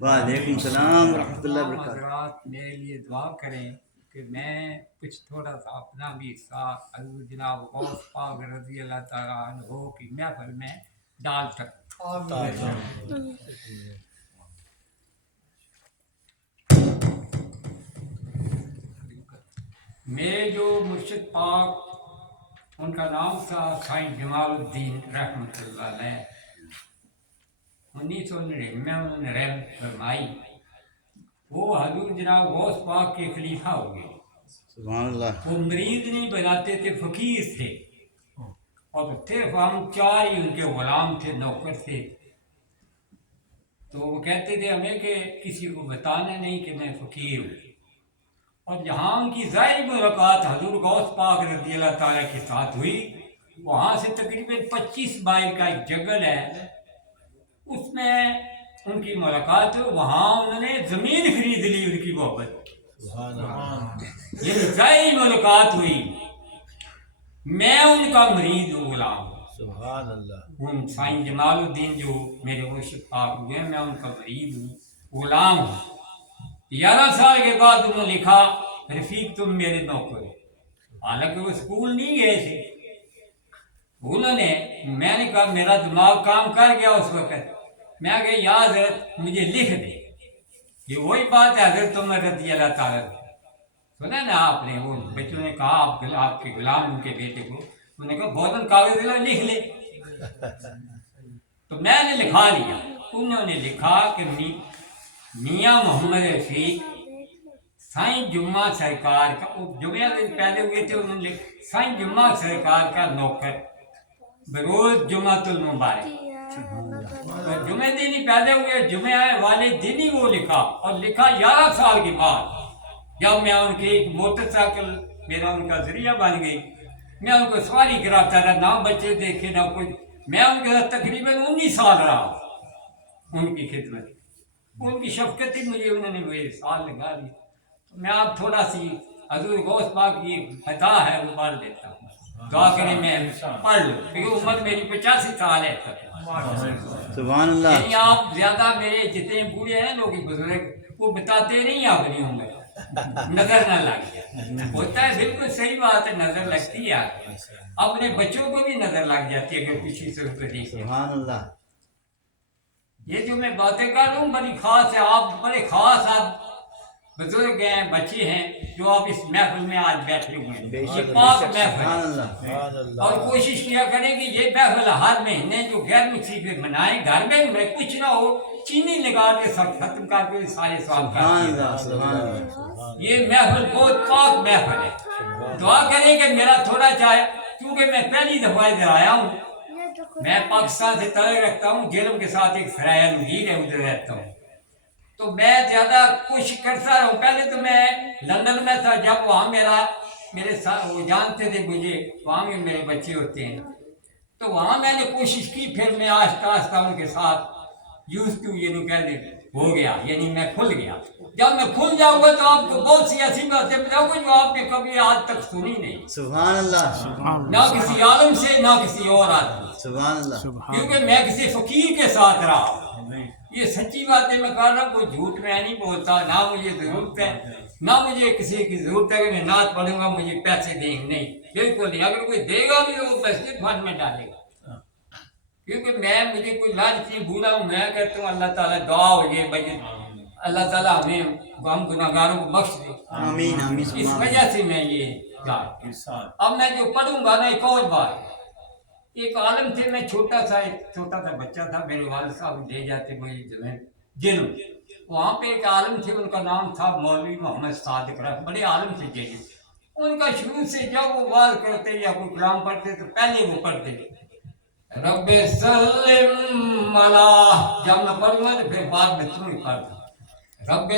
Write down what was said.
وعلیکم السلام ورحمۃ اللہ تمام وبرکاتہ۔ حضرات میرے لیے دعا کریں کہ میں کچھ تھوڑا سا اپنا بھی حصہ حضور جناب غوث پاک رضی اللہ تعالیٰ عنہ کی محفل میں ڈال سکوں۔ میرے جو مرشد پاک ان کا نام تھا سائیں جمال الدین رحمۃ اللہ علیہ، 1999 میں انہوں نے رحمت فرمائی، وہ حضور جناب غوث پاک کے خلیفہ ہو گئے۔ سبحان اللہ۔ وہ مریض نہیں بناتے تھے، فقیر تھے، اور صرف ہم چار ہی ان کے غلام تھے، نوکر تھے۔ تو وہ کہتے تھے ہمیں کہ کسی کو بتانا نہیں کہ میں فقیر ہوں۔ اور جہاں ان کی ظاہری ملاقات حضور غوث پاک رضی اللہ تعالیٰ کے ساتھ ہوئی، وہاں سے تقریباً 25 مائل کا ایک جنگل ہے، اس میں ان کی ملاقات ہوئی۔ وہاں انہوں نے زمین خرید لی ان کی محبت، یہ ظاہری ملاقات ہوئی۔ میں ان کا مرید ہوں، غلام ہوں۔ سبحان اللہ۔ ان سائیں جمال الدین جو میرے مرشد پاک ہوئے، میں ان کا مرید ہوں، غلام ہوں۔ 11 سال کے بعد انہوں نے لکھا رفیق تم میرے نوکر ہو، حالانکہ وہ اسکول نہیں گئے تھے۔ انہوں نے، میں نے کہا میرا دماغ کام کر گیا اس وقت، میں کہ یا حضرت مجھے لکھ دے، یہ وہی بات ہے حضرت عمر رضی اللہ تعالیٰ عنہ۔ سنا نا آپ نے، وہ بچوں نے کہا آپ کے غلام ان کے بیٹے کو، انہوں نے کہا بہت کاغذ لکھ لے، تو میں نے لکھا لیا۔ انہوں نے لکھا کہ میاں محمد رفیق سائیں جمعہ سرکار کا، جمعہ دن پہلے ہوئے تھے، انہوں نے سائیں جمعہ سرکار کا نوکر بروز جمعۃ المبارک، جمعہ دن ہی پیدا ہوئے، جمعہ والے دن ہی وہ لکھا، اور لکھا 11 سال کے بعد، جب میں ان کی ایک موٹر سائیکل میرا ان کا ذریعہ بن گئی، میں ان کو سواری کراتا رہا، نہ بچے دیکھے نہ کچھ، میں ان کے ساتھ تقریباً 19 سال رہا ان کی خدمت، ان کی شفقت ہی مجھے انہوں نے وہ سال لگا دی۔ میں آپ تھوڑا سی حضور غوث پاک کی عطا ہے وہ پڑھ لیتا ہوں، دعا کریں میں پڑھ لوں، کیونکہ عمر میری 85 سال ہے۔ سبحان اللہ۔ یعنی آپ زیادہ میرے جتنے بوڑھے ہیں لوگ بزرگ، وہ بتاتے نہیں اپنی عمر، نظر نہ لگ جائے، ہوتا ہے بالکل صحیح بات ہے، نظر لگتی ہے، اپنے بچوں کو بھی نظر لگ جاتی ہے اگر کسی سے دیکھیں۔ سبحان اللہ۔ یہ جو میں باتیں کر رہا ہوں بڑی خاص ہے، آپ بڑے خاص آپ بزرگ ہیں، بچے ہیں جو آپ اس محفل میں آج بیٹھے ہوئے ہیں، یہ پاک محفل ہے، اور کوشش کیا کریں کہ یہ محفل ہر مہینے جو غیر مسیح منائیں، گھر میں کچھ نہ ہو، چینی لگا کے سب ختم کر کے سارے سوال کر، یہ محفل بہت پاک محفل ہے۔ دعا کریں کہ میرا تھوڑا چاہے، کیونکہ میں پہلی دفعہ ادھر آیا ہوں، میں پاکستان سے تعلق رکھتا ہوں، جیلم کے ساتھ ایک سرایہ مدیر ہے، ادھر رہتا ہوں، تو میں زیادہ کوشش کرتا رہا ہوں۔ پہلے تو میں لندن میں تھا، جب وہاں میرے ساتھ وہ جانتے تھے مجھے، وہاں میں میرے بچے ہوتے ہیں، تو وہاں میں نے کوشش کی، پھر میں آہستہ آہستہ ان کے ساتھ یوز ٹو، یعنی کہتے ہو گیا، یعنی میں کھل گیا۔ جب میں کھل جاؤں گا تو آپ کو بہت سی ایسی باتیں بتاؤں گا جو آپ نے کبھی آج تک سنی نہیں، سبحان اللہ۔ نہ کسی عالم سے نہ کسی اور آدمی، سبحان اللہ۔ کیونکہ میں کسی فقیر کے ساتھ رہا ہوں۔ یہ سچی باتیں میں کر رہا ہوں، کوئی جھوٹ میں نہیں بولتا، نہ مجھے ضرورت ہے، نہ مجھے کسی کی ضرورت ہے کہ میں نعت پڑھوں گا مجھے پیسے دیں گے، نہیں، بالکل نہیں۔ اگر کوئی دے گا بھی تو وہ مسجد فنڈ میں ڈالے گا، کیونکہ مجھے کوئی لالچ نہیں، بھولا ہوں۔ میں کہتا ہوں اللہ تعالیٰ دعا ہو یہ بجے، اللہ تعالیٰ ہمیں ہم گناہگاروں کو بخش دے، آمین آمین۔ اس وجہ سے میں یہ اب میں جو پڑھوں گا نا، ایک اور بات، ایک عالم تھے، میں چھوٹا سا بچہ تھا، میرے والد صاحب لے جاتے مجھے جلم، وہاں پہ ایک عالم تھے، ان کا نام تھا مولوی محمد صادق رحمۃ، بڑے عالم تھے جیل۔ ان کا شروع سے جب وہ واز کرتے یا کوئی کلام پڑھتے تو پہلے وہ پڑھتے رب سلم علی، جب میں پڑھوں گا تو پھر بعد میں تم پڑھتا رب